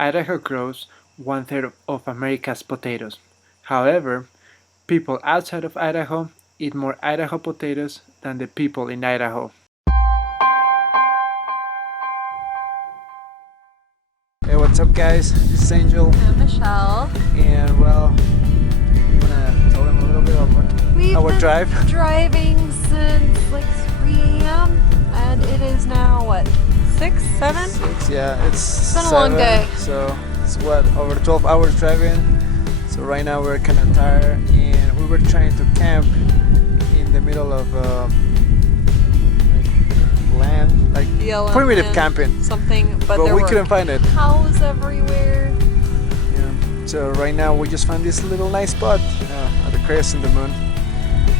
Idaho grows one-third of America's potatoes. However, people outside of Idaho eat more Idaho potatoes than the people in Idaho. Hey, what's up guys? This is Angel. I'm Michelle. And well, I'm gonna tell them a little bit about our drive. Driving since like 3 a.m. and it is now what, 6, 7? 6, yeah, it's been a long day. So it's what, over 12 hours driving. So right now we're kind of tired, and we were trying to camp in the middle of land, like primitive camping. Something, but we couldn't find it. Cows everywhere. Yeah. So right now we just found this little nice spot at the Crescent of the Moon.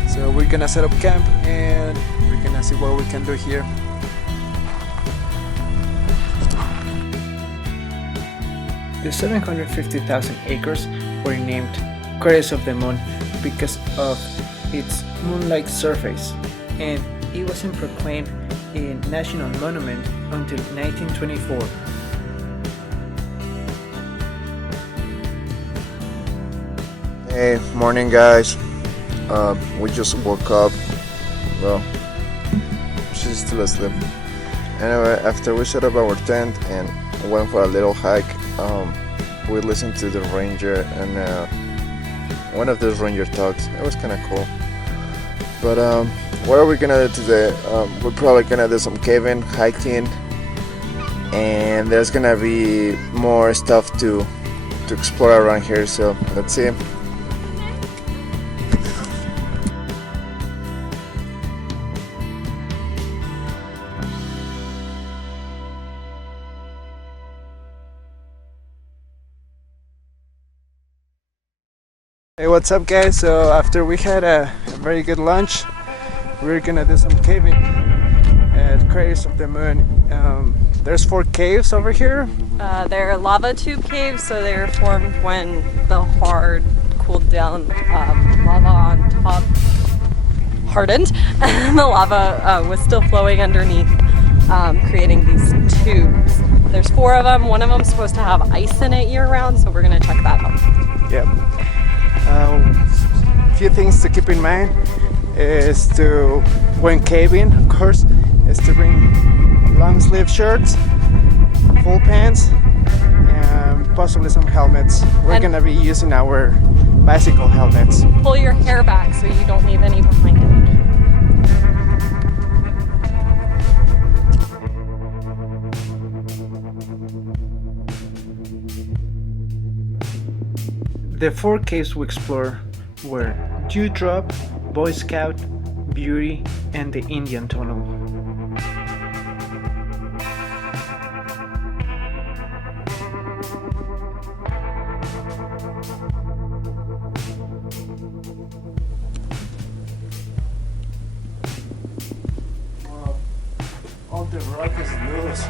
So we're gonna set up camp and we're gonna see what we can do here. The 750,000 acres were named Craters of the Moon because of its moon-like surface, and it wasn't proclaimed a national monument until 1924. Hey, morning guys. We just woke up. Well, she's still asleep. Anyway, after we set up our tent and went for a little hike, we listened to the ranger and one of those ranger talks. It was kind of cool. But what are we gonna do today? We're probably gonna do some caving, hiking, and there's gonna be more stuff to explore around here. So let's see. Hey, what's up guys? So after we had a very good lunch, we're gonna do some caving at Craters of the Moon. There's 4 caves over here. They're lava tube caves, so they were formed when the hard, cooled down lava on top hardened and the lava was still flowing underneath, creating these tubes. There's 4 of them. One of them's supposed to have ice in it year-round, so we're gonna check that out. Yep. A few things to keep in mind is to, when caving, of course, is to bring long sleeve shirts, full pants, and possibly some helmets. We're gonna be using our bicycle helmets. Pull your hair back so you don't leave any behind. The 4 caves we explored were Dewdrop, Boy Scout, Beauty, and the Indian Tunnel. Wow, all the rock is loose.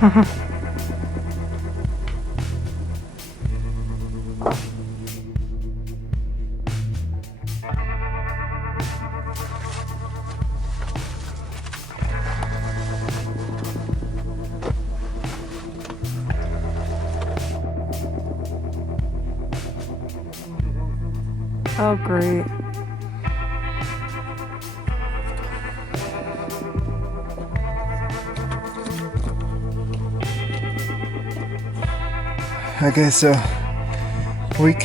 Oh, great. Okay, so we've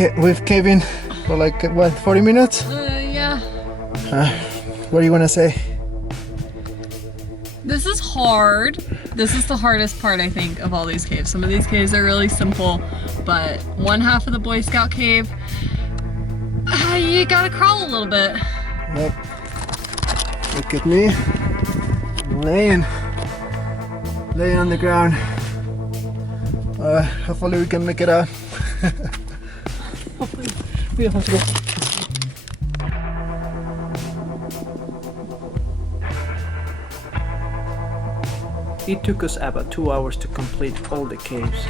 caved in for like what, 40 minutes? Yeah. What do you want to say? This is hard. This is the hardest part, I think, of all these caves. Some of these caves are really simple, but one half of the Boy Scout cave, you gotta crawl a little bit. Yep. Look at me. Laying on the ground. Hopefully we can make it out. Hopefully we don't have to go. It took us about 2 hours to complete all the caves.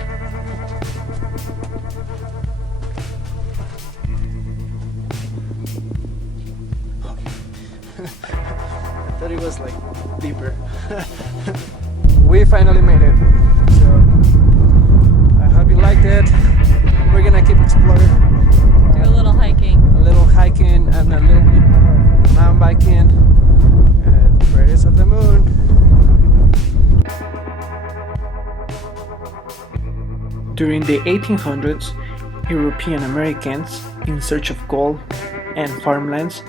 I thought it was like deeper. We finally made it. So I hope you liked it. Florida. Do a little hiking. A little hiking and a little bit more mountain biking at the Craters of the Moon. During the 1800s, European Americans, in search of gold and farmlands,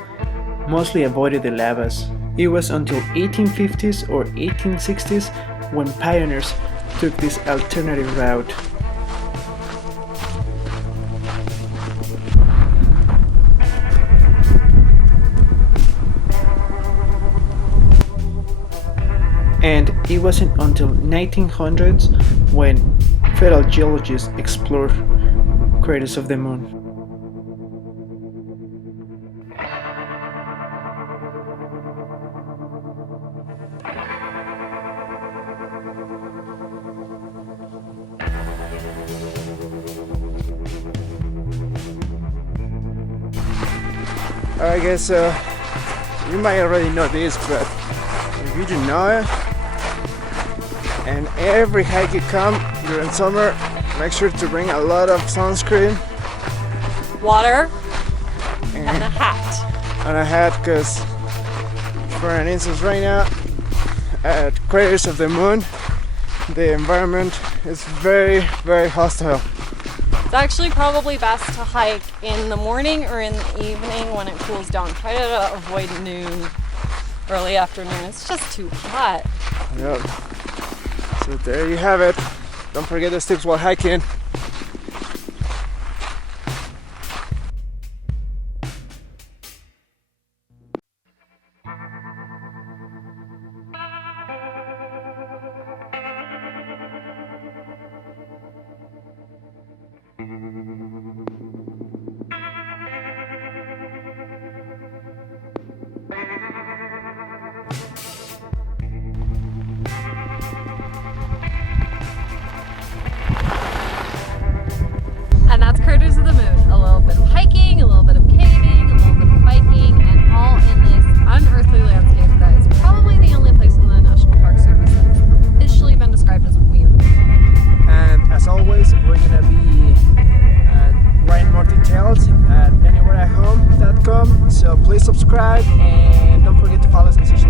mostly avoided the lavas. It was until 1850s or 1860s when pioneers took this alternative route. And it wasn't until 1900s when federal geologists explored Craters of the Moon. I guess you might already know this, but if you do know it, and every hike you come during summer, make sure to bring a lot of sunscreen, Water and a hat. and a hat, because for an instance right now at Craters of the Moon, the environment is very, very hostile. It's actually probably best to hike in the morning or in the evening when it cools down. Try to avoid noon, early afternoon. It's just too hot. Yep. So there you have it. Don't forget those tips while hiking. And that's Craters of the Moon. A little bit of hiking, a little bit of caving, a little bit of biking, and all in this unearthly landscape that is probably the only place in the National Park Service that's officially been described as weird. And as always, we're gonna be writing more details at anywhereathome.com. So please subscribe and don't forget to follow us on social